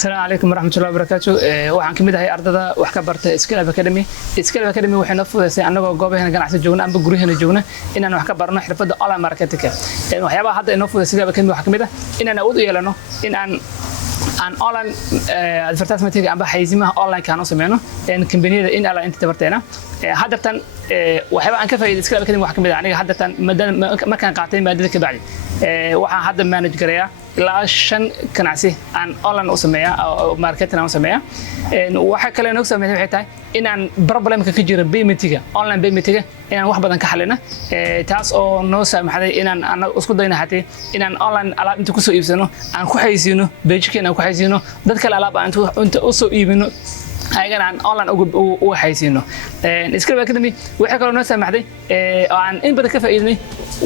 السلام عليكم ورحمة الله وبركاته. waxaan kamid ahay ardada wax ka bartay Skill Academy. Skill Academy waxay noo fududeysay anagoo goobaheena ganacsi joogna amba guryaheena joogna inaan wax ka barno xirfadda online marketing. Waxyaabaha hadda inoo fududeysay Skill Academy waxa kamid ah inaan awood u yeelano in aan online advertisement amba xayeysiimaha online ka aan sameeyno kambaniyada in ala inta tabarteena hadda tan waxyaabaha aan ka faa'iiday Skill Academy waxa kamid ah aniga hadda tan markaan qaatay maadada ka bacdi waxaan hadda manage gareeyaa ilaa 5 ganacsi aan online u sameeyaa marketing aan sameeyaa waxa kale oo sameeyay waxay tahay inaan problemka ka jira payment-iga online payment-iga inaan wax badan ka xalina taas oo noo saamaxday inaan isku dayno hatii inaan online alaab inta ku soo iibsano aan ku xayeysiino page-keena aan ku xayeysiino dad kale alaab aan inta u soo iibino ayagana aan online ugu xayeysiino Skill Academy waxa kale oo noo saamaxday aan in badan ka faa'iidnay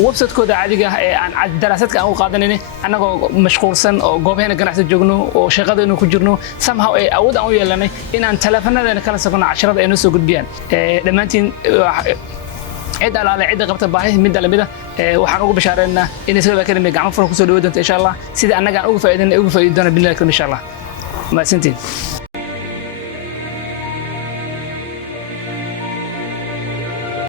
website-kooda caadiga ah ee aan daraasadka aan u qaadanayna anagoo mashquulsan oo goobaheena ganacsi joogno oo shaqadeena ku jirno somehow ay awood aan u yeelanay inaan telefonadeena kala socno casharada ay noo soo gudbiyaan dhamaantiin cid alaale cid qabta baahi mid lamida waxaan ugu bashaareynaa in Skill Academy gacmo furan ku soo dhawaado insha Allah sida annaga aan ugu faa'iideyno billahi insha Allah ma santiin